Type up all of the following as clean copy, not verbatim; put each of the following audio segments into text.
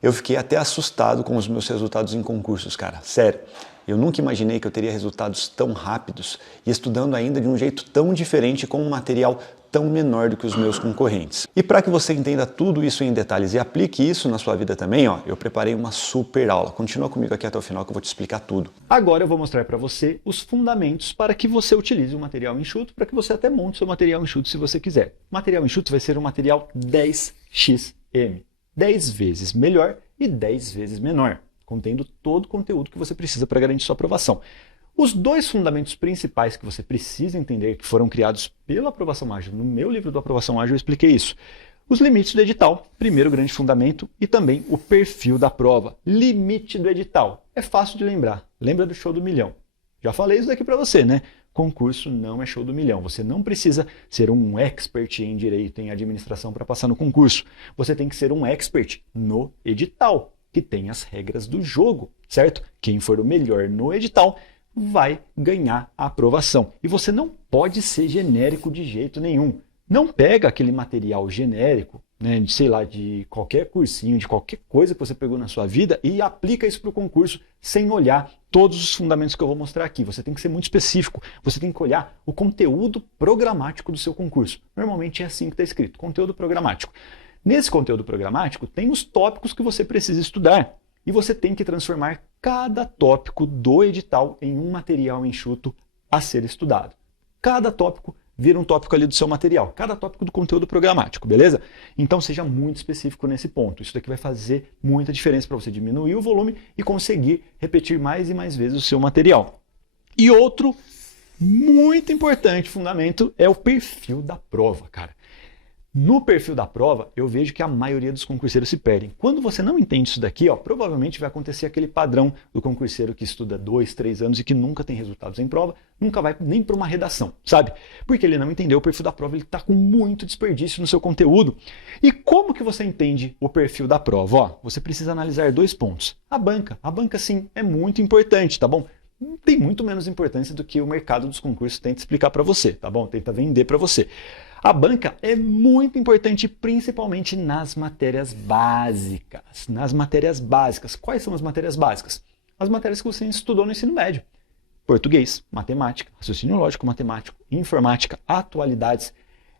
Eu fiquei até assustado com os meus resultados em concursos, cara. Sério, eu nunca imaginei que eu teria resultados tão rápidos e estudando ainda de um jeito tão diferente com um material tão menor do que os meus concorrentes. E para que você entenda tudo isso em detalhes e aplique isso na sua vida também, ó, eu preparei uma super aula. Continua comigo aqui até o final que eu vou te explicar tudo. Agora eu vou mostrar para você os fundamentos para que você utilize o material enxuto, para que você até monte seu material enxuto se você quiser. O material enxuto vai ser um material 10xm. 10 vezes melhor e 10 vezes menor, contendo todo o conteúdo que você precisa para garantir sua aprovação. Os dois fundamentos principais que você precisa entender, que foram criados pela Aprovação Ágil, no meu livro do Aprovação Ágil eu expliquei isso. Os limites do edital, primeiro grande fundamento, e também o perfil da prova. Limite do edital. É fácil de lembrar. Lembra do show do milhão. Já falei isso daqui para você, né? Concurso não é show do milhão. Você não precisa ser um expert em direito, em administração para passar no concurso. Você tem que ser um expert no edital, que tem as regras do jogo, certo? Quem for o melhor no edital vai ganhar a aprovação. E você não pode ser genérico de jeito nenhum. Não pega aquele material genérico, né, de, sei lá, de qualquer cursinho, de qualquer coisa que você pegou na sua vida e aplica isso para o concurso sem olhar todos os fundamentos que eu vou mostrar aqui. Você tem que ser muito específico, você tem que olhar o conteúdo programático do seu concurso. Normalmente é assim que está escrito, conteúdo programático. Nesse conteúdo programático tem os tópicos que você precisa estudar e você tem que transformar cada tópico do edital em um material enxuto a ser estudado. Cada tópico vira um tópico ali do seu material, cada tópico do conteúdo programático, beleza? Então seja muito específico nesse ponto. Isso daqui vai fazer muita diferença para você diminuir o volume e conseguir repetir mais e mais vezes o seu material. E outro muito importante fundamento é o perfil da prova, cara. No perfil da prova, eu vejo que a maioria dos concurseiros se perdem. Quando você não entende isso daqui, ó, provavelmente vai acontecer aquele padrão do concurseiro que estuda 2, 3 anos e que nunca tem resultados em prova, nunca vai nem para uma redação, sabe? Porque ele não entendeu o perfil da prova, ele está com muito desperdício no seu conteúdo. E como que você entende o perfil da prova? Ó, você precisa analisar 2 pontos. A banca sim, é muito importante, tá bom? Tem muito menos importância do que o mercado dos concursos tenta explicar para você, tá bom? Tenta vender para você. A banca é muito importante, principalmente nas matérias básicas. Nas matérias básicas. Quais são as matérias básicas? As matérias que você estudou no ensino médio. Português, matemática, raciocínio lógico matemático, informática, atualidades.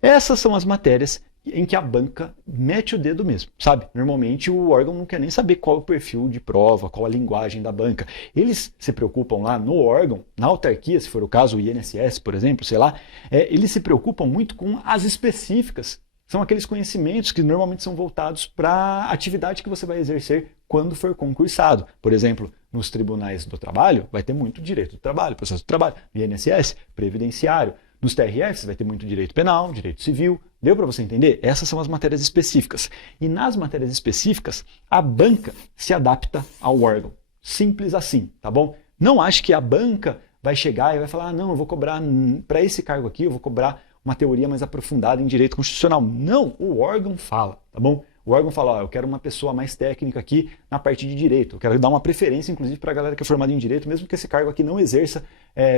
Essas são as matérias em que a banca mete o dedo mesmo, sabe? Normalmente o órgão não quer nem saber qual é o perfil de prova, qual a linguagem da banca. Eles se preocupam lá no órgão, na autarquia, se for o caso, o INSS, por exemplo, sei lá, eles se preocupam muito com as específicas. São aqueles conhecimentos que normalmente são voltados para a atividade que você vai exercer quando for concursado. Por exemplo, nos tribunais do trabalho, vai ter muito direito do trabalho, processo do trabalho, no INSS, previdenciário. Nos TRFs vai ter muito direito penal, direito civil. Deu para você entender? Essas são as matérias específicas. E nas matérias específicas, a banca se adapta ao órgão. Simples assim, tá bom? Não ache que a banca vai chegar e vai falar, não, eu vou cobrar, para esse cargo aqui, eu vou cobrar uma teoria mais aprofundada em direito constitucional. Não, o órgão fala, tá bom? O órgão fala, ó, eu quero uma pessoa mais técnica aqui na parte de direito. Eu quero dar uma preferência, inclusive, para a galera que é formada em direito, mesmo que esse cargo aqui não exerça,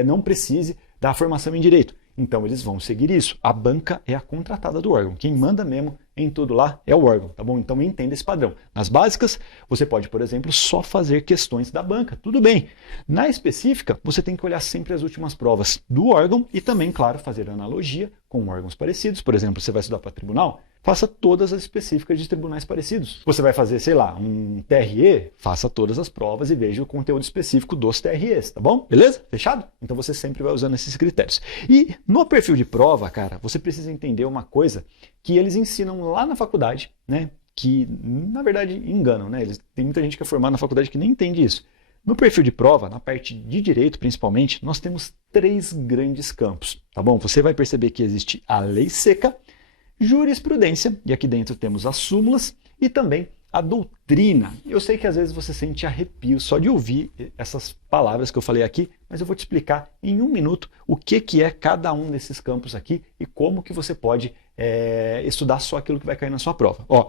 não precise da formação em direito. Então eles vão seguir isso. A banca é a contratada do órgão. Quem manda mesmo em tudo lá é o órgão, tá bom? Então entenda esse padrão. Nas básicas, você pode, por exemplo, só fazer questões da banca. Tudo bem. Na específica, você tem que olhar sempre as últimas provas do órgão e também, claro, fazer analogia com órgãos parecidos. Por exemplo, você vai estudar para tribunal? Faça todas as específicas de tribunais parecidos. Você vai fazer, sei lá, um TRE? Faça todas as provas e veja o conteúdo específico dos TREs, tá bom? Beleza? Fechado? Então você sempre vai usando esses critérios. E no perfil de prova, cara, você precisa entender uma coisa que eles ensinam lá na faculdade, né? Que, na verdade, enganam, né? Tem muita gente que é formada na faculdade que nem entende isso. No perfil de prova, na parte de direito principalmente, nós temos 3 grandes campos, tá bom? Você vai perceber que existe a lei seca, jurisprudência, e aqui dentro temos as súmulas, e também a doutrina. Eu sei que às vezes você sente arrepio só de ouvir essas palavras que eu falei aqui, mas eu vou te explicar em 1 minuto o que é cada um desses campos aqui e como que você pode estudar só aquilo que vai cair na sua prova. Ó,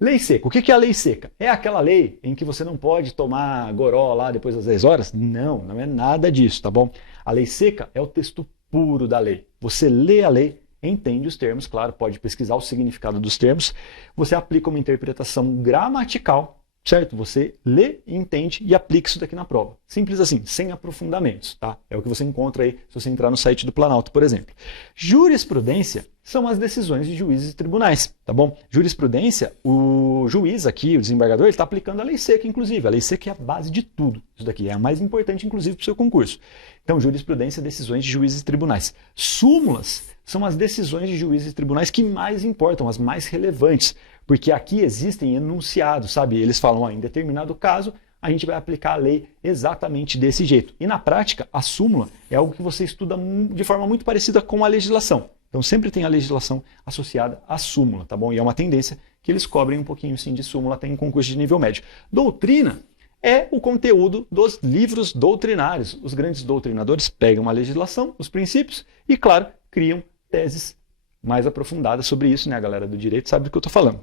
lei seca. O que é a lei seca? É aquela lei em que você não pode tomar goró lá depois das 10 horas? Não, não é nada disso, tá bom? A lei seca é o texto puro da lei. Você lê a lei, entende os termos, claro, pode pesquisar o significado dos termos, você aplica uma interpretação gramatical certo? Você lê, entende e aplica isso daqui na prova. Simples assim, sem aprofundamentos, tá? É o que você encontra aí se você entrar no site do Planalto, por exemplo. Jurisprudência são as decisões de juízes e tribunais, tá bom? Jurisprudência, o juiz aqui, o desembargador, ele está aplicando a lei seca, inclusive. A lei seca é a base de tudo. Isso daqui é a mais importante, inclusive, para o seu concurso. Então, jurisprudência, decisões de juízes e tribunais. Súmulas são as decisões de juízes e tribunais que mais importam, as mais relevantes, porque aqui existem enunciados, sabe? Eles falam, ó, em determinado caso, a gente vai aplicar a lei exatamente desse jeito. E na prática, a súmula é algo que você estuda de forma muito parecida com a legislação. Então sempre tem a legislação associada à súmula, tá bom? E é uma tendência que eles cobrem um pouquinho sim de súmula até em concurso de nível médio. Doutrina é o conteúdo dos livros doutrinários. Os grandes doutrinadores pegam a legislação, os princípios e, claro, criam teses mais aprofundadas sobre isso, né? A galera do direito sabe do que eu estou falando.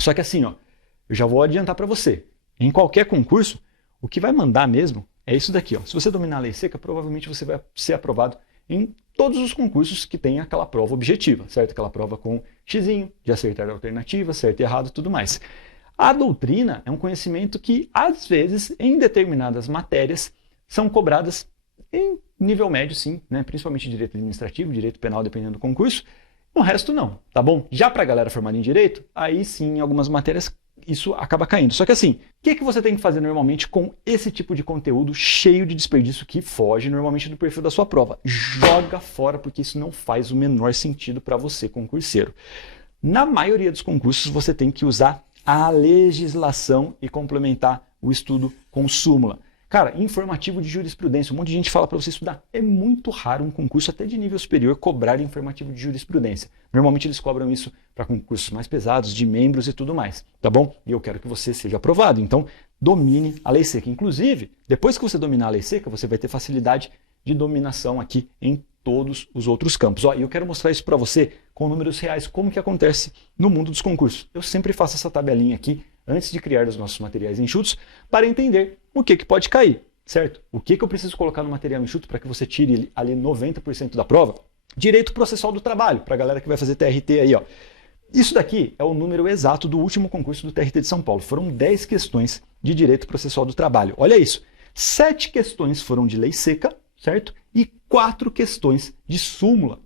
Só que assim, ó, eu já vou adiantar para você. Em qualquer concurso, o que vai mandar mesmo é isso daqui, ó. Se você dominar a lei seca, provavelmente você vai ser aprovado em todos os concursos que tem aquela prova objetiva, certo? Aquela prova com xizinho, de acertar a alternativa, certo e errado, tudo mais. A doutrina é um conhecimento que, às vezes, em determinadas matérias, são cobradas em nível médio, sim, né? Principalmente direito administrativo, direito penal, dependendo do concurso. No resto, não, tá bom? Já para a galera formada em direito, aí sim, em algumas matérias, isso acaba caindo. Só que assim, o que você tem que fazer normalmente com esse tipo de conteúdo cheio de desperdício que foge normalmente do perfil da sua prova? Joga fora, porque isso não faz o menor sentido para você, concurseiro. Na maioria dos concursos, você tem que usar a legislação e complementar o estudo com súmula. Cara, informativo de jurisprudência, um monte de gente fala para você estudar. É muito raro um concurso até de nível superior cobrar informativo de jurisprudência. Normalmente eles cobram isso para concursos mais pesados, de membros e tudo mais, tá bom? E eu quero que você seja aprovado, então domine a lei seca. Inclusive, depois que você dominar a lei seca, você vai ter facilidade de dominação aqui em todos os outros campos. Ó, e eu quero mostrar isso para você com números reais, como que acontece no mundo dos concursos. Eu sempre faço essa tabelinha aqui antes de criar os nossos materiais enxutos para entender o que pode cair, certo? O que eu preciso colocar no material enxuto para que você tire ali 90% da prova? Direito processual do trabalho, para a galera que vai fazer TRT aí, ó. Isso daqui é o número exato do último concurso do TRT de São Paulo. Foram 10 questões de direito processual do trabalho. Olha isso, 7 questões foram de lei seca, certo? E 4 questões de súmula.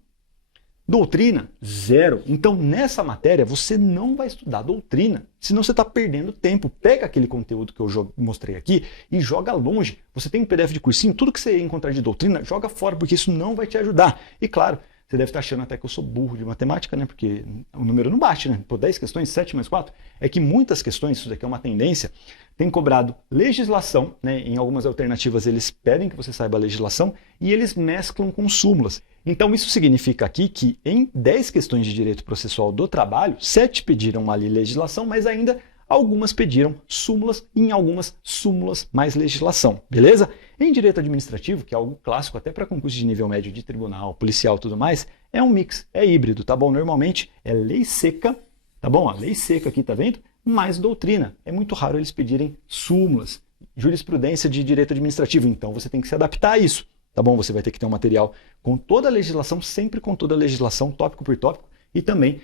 Doutrina, 0. Então, nessa matéria, você não vai estudar doutrina, senão você está perdendo tempo. Pega aquele conteúdo que eu mostrei aqui e joga longe. Você tem um PDF de cursinho, tudo que você encontrar de doutrina, joga fora, porque isso não vai te ajudar. E claro, você deve estar achando até que eu sou burro de matemática, né? Porque o número não bate, né? Por 10 questões, 7 mais 4. É que muitas questões, isso daqui é uma tendência, tem cobrado legislação, né? Em algumas alternativas eles pedem que você saiba a legislação e eles mesclam com súmulas. Então isso significa aqui que em 10 questões de direito processual do trabalho, 7 pediram ali legislação, mas ainda algumas pediram súmulas e em algumas súmulas mais legislação, beleza? Em direito administrativo, que é algo clássico até para concurso de nível médio de tribunal, policial e tudo mais, é um mix, é híbrido, tá bom? Normalmente é lei seca, tá bom? A lei seca aqui, tá vendo? Mais doutrina. É muito raro eles pedirem súmulas. Jurisprudência de direito administrativo, então você tem que se adaptar a isso, tá bom? Você vai ter que ter um material com toda a legislação, sempre com toda a legislação, tópico por tópico, e também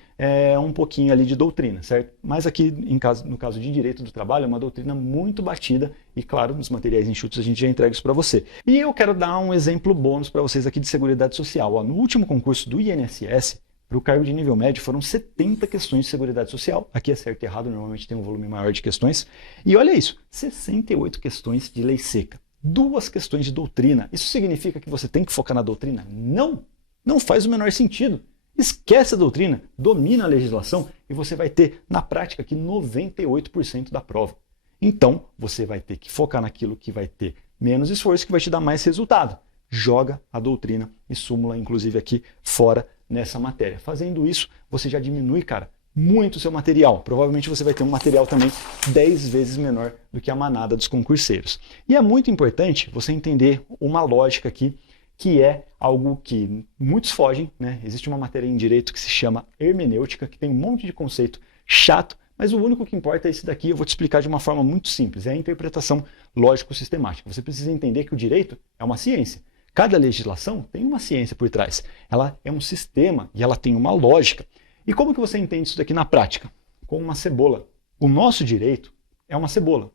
um pouquinho ali de doutrina, certo? Mas aqui, no caso de direito do trabalho, é uma doutrina muito batida e, claro, nos materiais enxutos a gente já entrega isso para você. E eu quero dar um exemplo bônus para vocês aqui de Seguridade Social. Ó, no último concurso do INSS, para o cargo de nível médio, foram 70 questões de Seguridade Social. Aqui é certo e errado, normalmente tem um volume maior de questões. E olha isso, 68 questões de lei seca, 2 questões de doutrina. Isso significa que você tem que focar na doutrina? Não, não faz o menor sentido. Esquece a doutrina, domina a legislação e você vai ter, na prática, aqui 98% da prova. Então, você vai ter que focar naquilo que vai ter menos esforço, que vai te dar mais resultado. Joga a doutrina e súmula, inclusive aqui fora nessa matéria. Fazendo isso, você já diminui, cara, muito o seu material. Provavelmente você vai ter um material também 10 vezes menor do que a manada dos concurseiros. E é muito importante você entender uma lógica aqui, que é algo que muitos fogem, né? Existe uma matéria em direito que se chama hermenêutica, que tem um monte de conceito chato, mas o único que importa é esse daqui. Eu vou te explicar de uma forma muito simples, é a interpretação lógico-sistemática. Você precisa entender que o direito é uma ciência. Cada legislação tem uma ciência por trás. Ela é um sistema e ela tem uma lógica. E como que você entende isso daqui na prática? Com uma cebola. O nosso direito é uma cebola.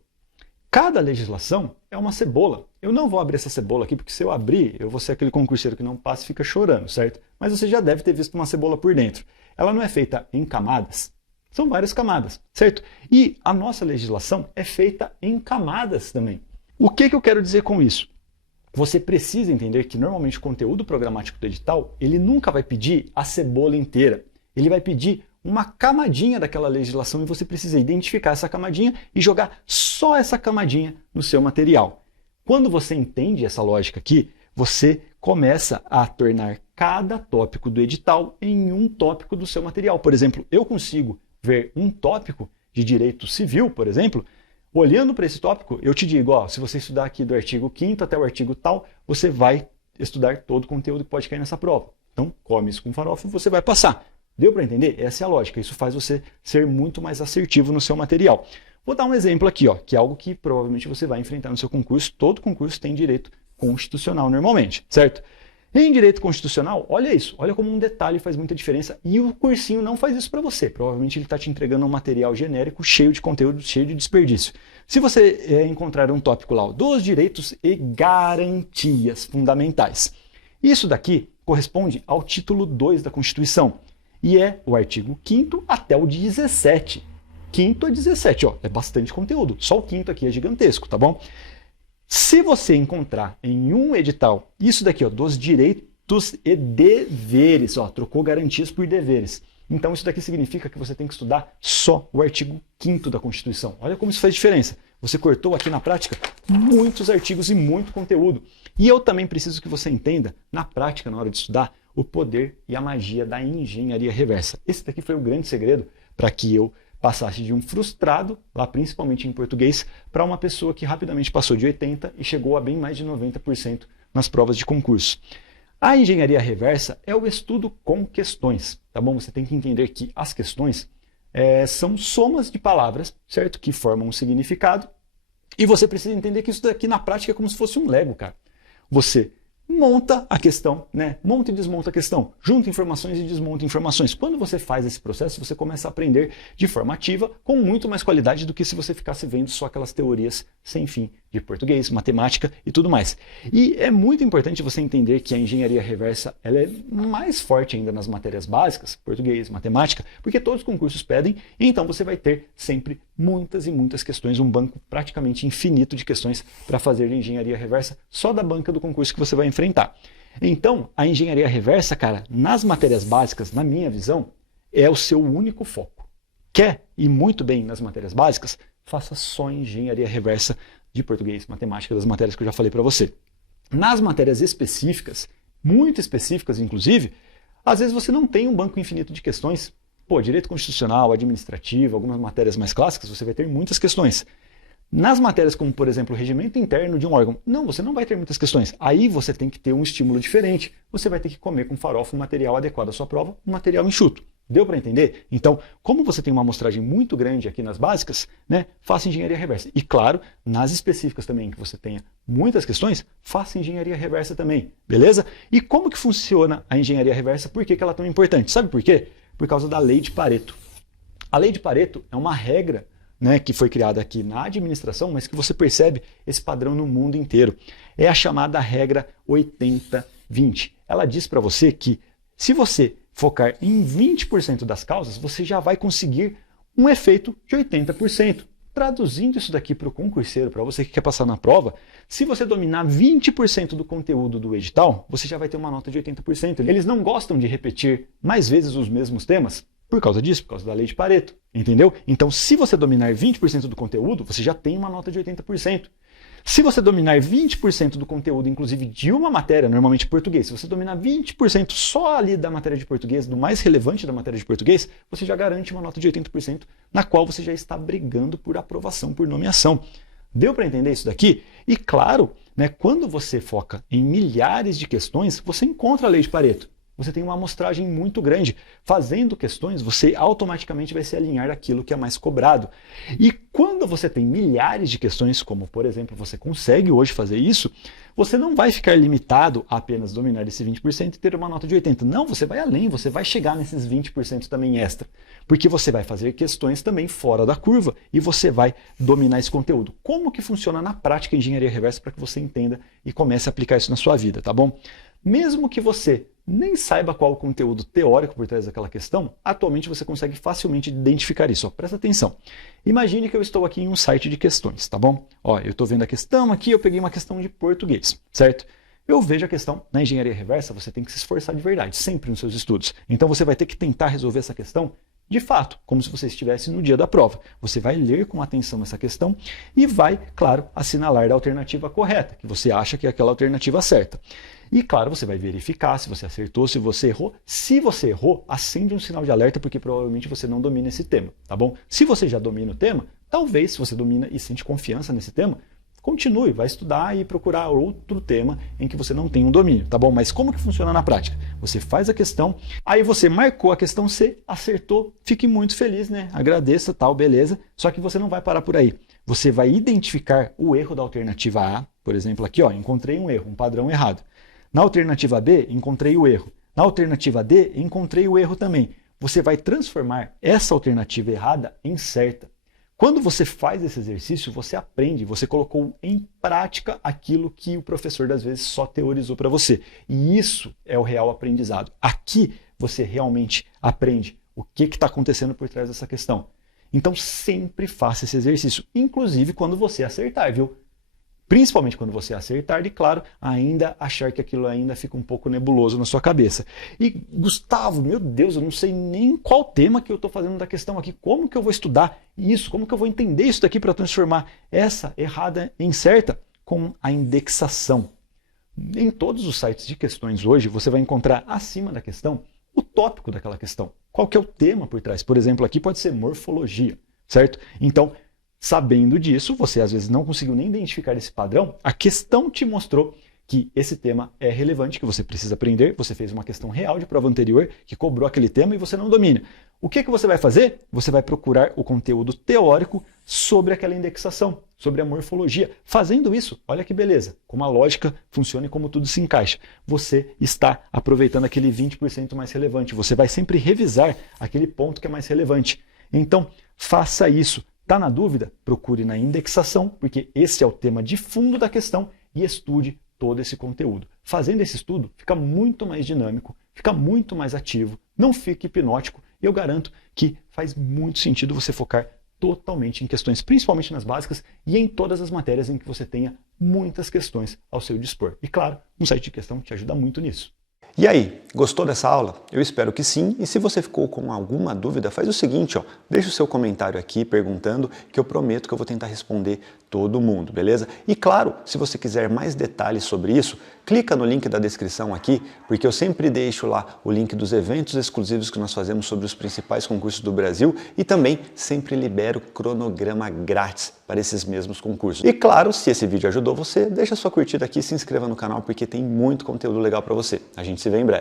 Cada legislação é uma cebola. Eu não vou abrir essa cebola aqui, porque se eu abrir, eu vou ser aquele concurseiro que não passa e fica chorando, certo? Mas você já deve ter visto uma cebola por dentro. Ela não é feita em camadas. São várias camadas, certo? E a nossa legislação é feita em camadas também. O que eu quero dizer com isso? Você precisa entender que normalmente o conteúdo programático do edital, ele nunca vai pedir a cebola inteira. Ele vai pedir uma camadinha daquela legislação e você precisa identificar essa camadinha e jogar só essa camadinha no seu material. Quando você entende essa lógica aqui, você começa a tornar cada tópico do edital em um tópico do seu material. Por exemplo, eu consigo ver um tópico de direito civil, por exemplo, olhando para esse tópico, eu te digo, ó, se você estudar aqui do artigo 5º até o artigo tal, você vai estudar todo o conteúdo que pode cair nessa prova. Então, come isso com farofa e você vai passar. Deu para entender? Essa é a lógica. Isso faz você ser muito mais assertivo no seu material. Vou dar um exemplo aqui, ó, que é algo que provavelmente você vai enfrentar no seu concurso. Todo concurso tem direito constitucional normalmente, certo? Em direito constitucional, olha isso. Olha como um detalhe faz muita diferença. E o cursinho não faz isso para você. Provavelmente ele está te entregando um material genérico, cheio de conteúdo, cheio de desperdício. Se você encontrar um tópico lá, dos direitos e garantias fundamentais. Isso daqui corresponde ao título 2 da Constituição. E é o artigo 5º até o 17. 5º a 17, ó, é bastante conteúdo. Só o 5º aqui é gigantesco, tá bom? Se você encontrar em um edital, isso daqui, ó, dos direitos e deveres, ó, trocou garantias por deveres. Então isso daqui significa que você tem que estudar só o artigo 5º da Constituição. Olha como isso faz diferença. Você cortou aqui na prática muitos artigos e muito conteúdo. E eu também preciso que você entenda, na prática, na hora de estudar, o poder e a magia da engenharia reversa. Esse daqui foi o grande segredo para que eu passasse de um frustrado, lá principalmente em português, para uma pessoa que rapidamente passou de 80% e chegou a bem mais de 90% nas provas de concurso. A engenharia reversa é o estudo com questões, tá bom? Você tem que entender que as questões são somas de palavras, certo? Que formam um significado. E você precisa entender que isso daqui na prática é como se fosse um Lego, cara. Você monta a questão, né? Monta e desmonta a questão, junta informações e desmonta informações. Quando você faz esse processo, você começa a aprender de forma ativa, com muito mais qualidade do que se você ficasse vendo só aquelas teorias sem fim de português, matemática e tudo mais. E é muito importante você entender que a engenharia reversa ela é mais forte ainda nas matérias básicas, português, matemática, porque todos os concursos pedem, e então você vai ter sempre muitas e muitas questões, um banco praticamente infinito de questões para fazer de engenharia reversa só da banca do concurso que você vai enfrentar. Então, a engenharia reversa, cara, nas matérias básicas, na minha visão, é o seu único foco. Quer ir muito bem nas matérias básicas? Faça só engenharia reversa de português, matemática, das matérias que eu já falei para você. Nas matérias específicas, muito específicas inclusive, às vezes você não tem um banco infinito de questões. Pô, direito constitucional, administrativo, algumas matérias mais clássicas, você vai ter muitas questões. Nas matérias como, por exemplo, o regimento interno de um órgão, não, você não vai ter muitas questões. Aí você tem que ter um estímulo diferente. Você vai ter que comer com farofa um material adequado à sua prova, um material enxuto. Deu para entender? Então, como você tem uma amostragem muito grande aqui nas básicas, né, faça engenharia reversa. E claro, nas específicas também, que você tenha muitas questões, faça engenharia reversa também, beleza? E como que funciona a engenharia reversa? Por que ela é tão importante? Sabe por quê? Por causa da lei de Pareto. A lei de Pareto é uma regra, né, que foi criada aqui na administração, mas que você percebe esse padrão no mundo inteiro. É a chamada regra 80-20. Ela diz para você que se você focar em 20% das causas, você já vai conseguir um efeito de 80%. Traduzindo isso daqui para o concurseiro, para você que quer passar na prova, se você dominar 20% do conteúdo do edital, você já vai ter uma nota de 80%. Eles não gostam de repetir mais vezes os mesmos temas por causa disso, por causa da lei de Pareto, entendeu? Então, se você dominar 20% do conteúdo, você já tem uma nota de 80%. Se você dominar 20% do conteúdo, inclusive de uma matéria, normalmente português, se você dominar 20% só ali da matéria de português, do mais relevante da matéria de português, você já garante uma nota de 80%, na qual você já está brigando por aprovação, por nomeação. Deu para entender isso daqui? E claro, né, quando você foca em milhares de questões, você encontra a lei de Pareto. você tem uma amostragem muito grande. Fazendo questões, você automaticamente vai se alinhar àquilo que é mais cobrado. E quando você tem milhares de questões, como por exemplo você consegue hoje fazer isso, você não vai ficar limitado a apenas dominar esse 20% e ter uma nota de 80%. Não, você vai além, você vai chegar nesses 20% também extra. Porque você vai fazer questões também fora da curva e você vai dominar esse conteúdo. Como que funciona na prática a engenharia reversa para que você entenda e comece a aplicar isso na sua vida, tá bom? Mesmo que você nem saiba qual o conteúdo teórico por trás daquela questão, atualmente você consegue facilmente identificar isso. Ó, presta atenção. Imagine que eu estou aqui em um site de questões, tá bom? Ó, eu estou vendo a questão aqui, eu peguei uma questão de português, certo? Eu vejo a questão, na engenharia reversa, você tem que se esforçar de verdade, sempre nos seus estudos. Então você vai ter que tentar resolver essa questão de fato, como se você estivesse no dia da prova. Você vai ler com atenção essa questão e vai, claro, assinalar da alternativa correta, que você acha que é aquela alternativa certa. E, claro, você vai verificar se você acertou, se você errou. Se você errou, acende um sinal de alerta, porque provavelmente você não domina esse tema, tá bom? Se você já domina o tema, talvez, se você domina e sente confiança nesse tema, continue, vai estudar e procurar outro tema em que você não tem um domínio, tá bom? Mas como que funciona na prática? Você faz a questão, aí você marcou a questão C, acertou, fique muito feliz, né? Agradeça, tal, beleza. Só que você não vai parar por aí. Você vai identificar o erro da alternativa A, por exemplo, aqui, ó, encontrei um erro, um padrão errado. Na alternativa B, encontrei o erro. Na alternativa D, encontrei o erro também. Você vai transformar essa alternativa errada em certa. Quando você faz esse exercício, você aprende, você colocou em prática aquilo que o professor, às vezes, só teorizou para você. E isso é o real aprendizado. Aqui você realmente aprende o que está acontecendo por trás dessa questão. Então, sempre faça esse exercício, inclusive quando você acertar, viu? Principalmente quando você acertar e, claro, ainda achar que aquilo ainda fica um pouco nebuloso na sua cabeça. E, Gustavo, meu Deus, eu não sei nem qual tema que eu estou fazendo da questão aqui. Como que eu vou estudar isso? Como que eu vou entender isso daqui para transformar essa errada em certa? Com a indexação. Em todos os sites de questões hoje, você vai encontrar acima da questão o tópico daquela questão. Qual que é o tema por trás? Por exemplo, aqui pode ser morfologia, certo? Então, sabendo disso, você às vezes não conseguiu nem identificar esse padrão, a questão te mostrou que esse tema é relevante, que você precisa aprender, você fez uma questão real de prova anterior que cobrou aquele tema e você não domina. O que você vai fazer? Você vai procurar o conteúdo teórico sobre aquela indexação, sobre a morfologia. Fazendo isso, olha que beleza, como a lógica funciona e como tudo se encaixa. Você está aproveitando aquele 20% mais relevante, você vai sempre revisar aquele ponto que é mais relevante. Então, faça isso. Está na dúvida? Procure na indexação, porque esse é o tema de fundo da questão e estude todo esse conteúdo. Fazendo esse estudo, fica muito mais dinâmico, fica muito mais ativo, não fica hipnótico e eu garanto que faz muito sentido você focar totalmente em questões, principalmente nas básicas e em todas as matérias em que você tenha muitas questões ao seu dispor. E claro, um site de questão te ajuda muito nisso. E aí, gostou dessa aula? Eu espero que sim, e se você ficou com alguma dúvida, faz o seguinte, ó, deixa o seu comentário aqui perguntando, que eu prometo que eu vou tentar responder todo mundo, beleza? E claro, se você quiser mais detalhes sobre isso, clica no link da descrição aqui, porque eu sempre deixo lá o link dos eventos exclusivos que nós fazemos sobre os principais concursos do Brasil e também sempre libero cronograma grátis para esses mesmos concursos. E claro, se esse vídeo ajudou você, deixa sua curtida aqui e se inscreva no canal porque tem muito conteúdo legal para você. A gente se vê em breve.